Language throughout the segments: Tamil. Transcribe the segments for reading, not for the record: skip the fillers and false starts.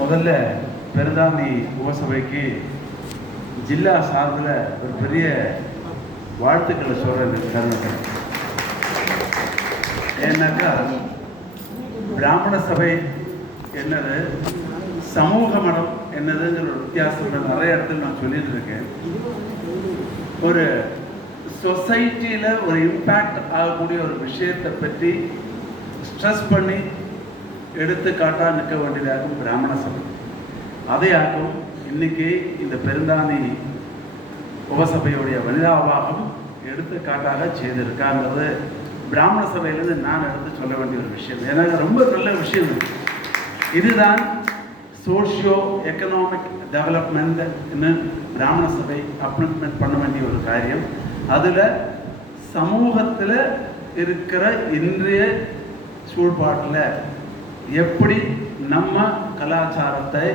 முதல்ல பெருந்தாணி உபசபைக்கு ஜில்லா சார்பில் ஒரு பெரிய வாழ்த்துக்களை சொல்கிறேன் தருணத்தை. ஏன்னாக்கா பிராமண சபை என்னது, சமூக மடம் என்னதுங்கிற ஒரு வித்தியாசம் நிறைய இடத்துல நான் சொல்லிட்டு இருக்கேன். ஒரு சொசைட்டியில் ஒரு இம்பேக்ட் ஆகக்கூடிய ஒரு விஷயத்தை பற்றி ஸ்ட்ரெஸ் பண்ணி எடுத்துக்காட்டாக நிற்க வேண்டியதாகும் பிராமண சபை. அதையாகும் இன்னைக்கு இந்த பெருந்தாணி உபசபையுடைய வனிதாவாகம் எடுத்துக்காட்டாக செய்திருக்காங்கிறது பிராமண சபையிலிருந்து நான் எடுத்து சொல்ல வேண்டிய ஒரு விஷயம். எனக்கு ரொம்ப நல்ல விஷயம். இதுதான் சோஷியோ எக்கனாமிக் டெவலப்மெண்ட்னு பிராமண சபை அப்ளிமெண்ட் பண்ண வேண்டிய ஒரு காரியம். அதில் சமூகத்தில் இருக்கிற இன்றைய சூழ்பாட்டில் எப்படி நம்ம கலாச்சாரத்தை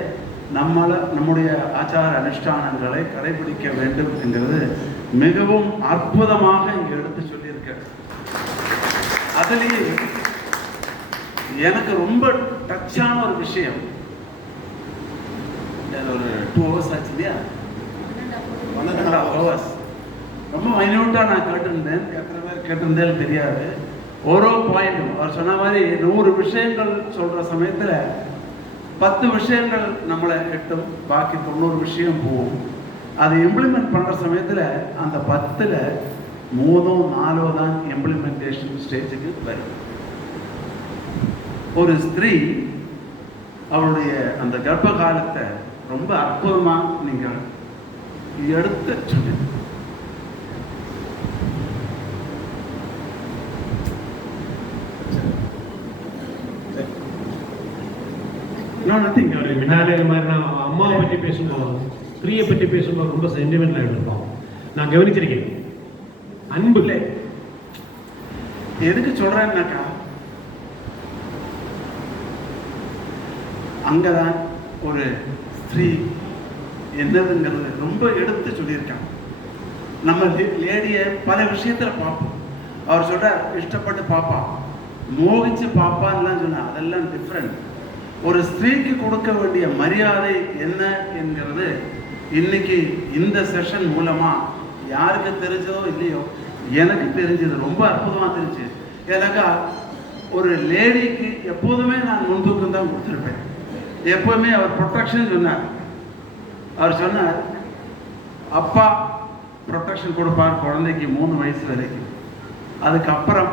நம்முடைய ஆச்சார அனுஷ்டானங்களை கடைபிடிக்க வேண்டும் என்கிறது மிகவும் அற்புதமாக இங்கே எடுத்து சொல்லியிருக்க. அதுலேயே எனக்கு ரொம்ப டச்சான ஒரு விஷயம், ஒரு 2 hours ஆச்சு இல்லையா, 1.5 hours ரொம்ப மைன்யூட்டாக நான் கேட்டிருந்தேன். எத்தனை பேர் கேட்டிருந்தேன்னு தெரியாது. ஓரோ பாயிண்ட்டும் அவர் சொன்ன மாதிரி 100 விஷயங்கள் சொல்கிற சமயத்தில் 10 விஷயங்கள் நம்மளை எட்டும், பாக்கி 90 விஷயம் போகும். அதை இம்ப்ளிமெண்ட் பண்ணுற சமயத்தில் அந்த 10ல் 3 4 தான் இம்ப்ளிமெண்டேஷன் ஸ்டேஜுக்கு வரும். ஒரு ஸ்திரீ அவருடைய அந்த கர்ப்ப காலத்தை ரொம்ப அற்புதமாக நீங்கள் எடுத்து சொல்லி அம்மாவை பற்றி பேசும்போது, ஸ்திரீயை பற்றி பேசும்போது ரொம்ப சென்டிமெண்டலாக எடுத்துப்போம். நான் கவனிச்சிருக்கேன். அன்பு இல்லை. எதுக்கு சொல்றேன்னாக்கா, அங்கதான் ஒரு ஸ்திரீ என்னதுங்கிறது ரொம்ப எடுத்து சொல்லியிருக்காங்க. நம்ம லேடியை பல விஷயத்துல பார்ப்போம். அவர் சொல்றார் இஷ்டப்பட்டு பாப்பா, மோகிச்சு பாப்பான்லாம் சொன்னார். அதெல்லாம் டிஃப்ரெண்ட். ஒரு ஸ்திரீக்கு கொடுக்க வேண்டிய மரியாதை என்ன என்கிறது இன்னைக்கு இந்த செஷன் மூலமா யாருக்கு தெரிஞ்சதோ இல்லையோ எனக்கு தெரிஞ்சது ரொம்ப அற்புதமாக தெரிஞ்சு. ஏன்னாக்கா ஒரு லேடிக்கு எப்போதுமே நான் முன்தூக்கம் தான் கொடுத்துருப்பேன். எப்போவுமே அவர் ப்ரொடெக்ஷன் சொன்னார். அவர் சொன்னார் அப்பா ப்ரொடெக்ஷன் கொடுப்பார் குழந்தைக்கு 3 வயசு வரைக்கும், அதுக்கப்புறம்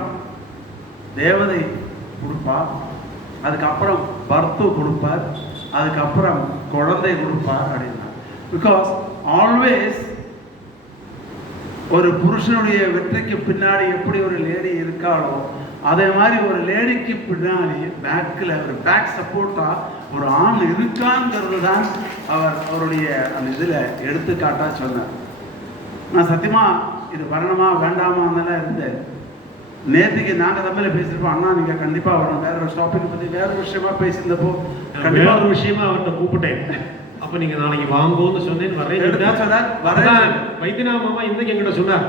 தேவதை கொடுப்பார், அதுக்கப்புறம் பர்த்து கொடுப்பார், அதுக்கப்புறம் குழந்தை கொடுப்பார் அப்படின்னா. பிகாஸ் ஆல்வேஸ் ஒரு புருஷனுடைய வெற்றிக்கு பின்னாடி எப்படி ஒரு லேடி இருக்காளோ அதே மாதிரி ஒரு லேடிக்கு பின்னாடி பேக்கில் ஒரு பேக் சப்போர்ட்டாக ஒரு ஆண் இருக்காங்கிறது தான் அவருடைய அந்த இதில் எடுத்துக்காட்டாக சொன்னார். நான் சத்தியமாக இது வரணுமா வேண்டாமான்னெல்லாம் இருந்தேன். நேற்றுக்கு நாங்கள் தமிழில் பேசியிருப்போம், அண்ணா நீங்கள் கண்டிப்பாக வரணும், வேற ஒரு டாபிக் பற்றி வேற ஒரு விஷயமா பேசியிருந்தப்போ கண்டிப்பாக ஒரு விஷயமா அவர்கிட்ட கூப்பிட்டேன். அப்போ நீங்கள் நாளைக்கு வாங்கோன்னு சொன்னேன். வரேன் வைத்தியநாமமா இன்னைக்கு எங்கிட்ட சொன்னார்,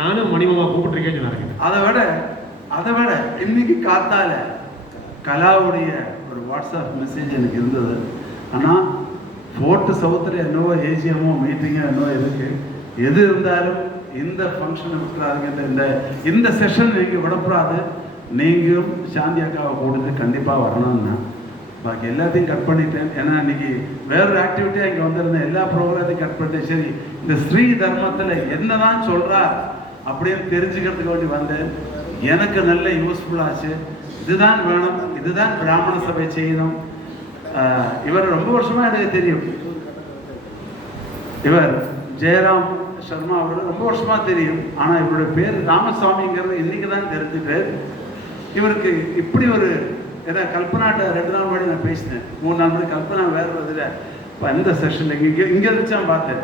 நானும் மணிமாமா கூப்பிட்டுருக்கேன்னு சொன்னாருங்க. அதை விட இன்னைக்கு காத்தால கலாவுடைய ஒரு வாட்ஸ்அப் மெசேஜ் எனக்கு இருந்தது. ஆனால் 4th Southல என்னவோ ஏஜிஎம்மோ மீட்டிங்கோ என்னவோ இருக்கு. எது இருந்தாலும் இந்த ஃபங்க்ஷனை விட்டுறாதுங்க, இந்த செஷன் நீங்கள் விடக்கூடாது, நீங்களும் சாந்தி அக்காவை கூடுது கண்டிப்பாக வரணும்னா. பாக்கி எல்லாத்தையும் கட் பண்ணிட்டேன். ஏன்னா இன்னைக்கு வேறொரு ஆக்டிவிட்டியாக இங்கே வந்திருந்தேன். எல்லா ப்ரோக்ராத்தையும் கட் பண்ணிட்டேன். சரி, இந்த ஸ்ரீ தர்மத்தில் என்னதான் சொல்கிறார் அப்படின்னு தெரிஞ்சுக்கிறதுக்கு வேண்டி வந்தேன். எனக்கு நல்ல யூஸ்ஃபுல்லாச்சு. இதுதான் வேணும், இதுதான் பிராமண சபை செய்யணும். இவர் ரொம்ப வருஷமாக எனக்கு தெரியும். இவர் ஜெயராம் சர்மா அவர்கள் ரொம்ப வருஷமாக தெரியும். ஆனால் இவருடைய பேர் ராமசாமிங்கிறது இன்னைக்கு தான் தெரிஞ்சுட்டு. இவருக்கு இப்படி ஒரு ஏன்னா கல்பனாட்ட 2 நாள் முன்னாடி நான் பேசினேன், 3 நாள் முன்னாடி கல்பனா வேற இதில் இப்போ இந்த செஷனில் இங்கே இருந்துச்சான் பார்த்தேன்.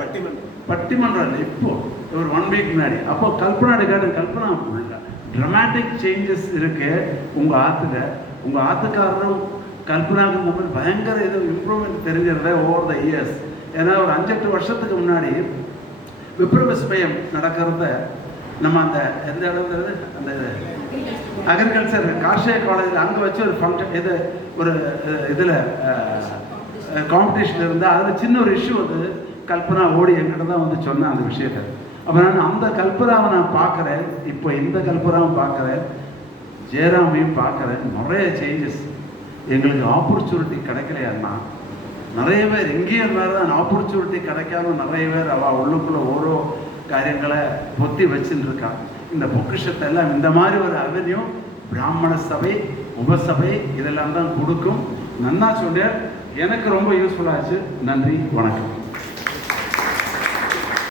பட்டிமன்றம் இப்போ ஒரு 1 வீக் முன்னாடி. அப்போ கல்பனாட்ட கேட்டேன், கல்பனா ட்ரமாட்டிக் சேஞ்சஸ் இருக்கு உங்கள் ஆற்றுக்காரரும் கல்பனாவுக்கு இந்த மாதிரி பயங்கர இது இம்ப்ரூவ்மெண்ட் தெரிஞ்சிருந்த ஓவர் த இயர்ஸ். ஏன்னா ஒரு 5-8 வருஷத்துக்கு முன்னாடி விப்ரவிஸ்மயம் நடக்கிறத நம்ம அந்த எந்த இடம்ங்கிறது அந்த அக்ரிகல்ச்சர் கார்ஷிய காலேஜில் அங்கே வச்சு ஒரு ஃபங்க்ஷன் இது ஒரு இதில் காம்படிஷன் இருந்தால் அதில் சின்ன ஒரு இஷ்யூ வந்து கல்பனா ஓடி என்கிட்ட தான் வந்து சொன்னேன் அந்த விஷயத்தை. அப்போ நான் அந்த கல்பனாவை நான் பார்க்குறேன், இப்போ இந்த கல்பனாவும் பார்க்குறேன், ஜெயராமையும் பார்க்குறேன். நிறைய சேஞ்சஸ். எங்களுக்கு ஆப்பர்ச்சுனிட்டி கிடைக்கலையாண்ணா, நிறைய பேர் எங்கேயும் இருந்தாலும் ஆப்பர்ச்சுனிட்டி கிடைக்காம நிறைய பேர் அவள் உள்ளுக்குள்ளே ஓரோ காரியங்களை பொத்தி வச்சுட்டு இருக்கா. இந்த பொக்கிஷத்தை எல்லாம் இந்த மாதிரி ஒரு அவென்யூ பிராமண சபை உபசபை இதெல்லாம் தான் கொடுக்கும். நன்னா சொன்னேன், எனக்கு ரொம்ப யூஸ்ஃபுல்லாச்சு. நன்றி, வணக்கம்.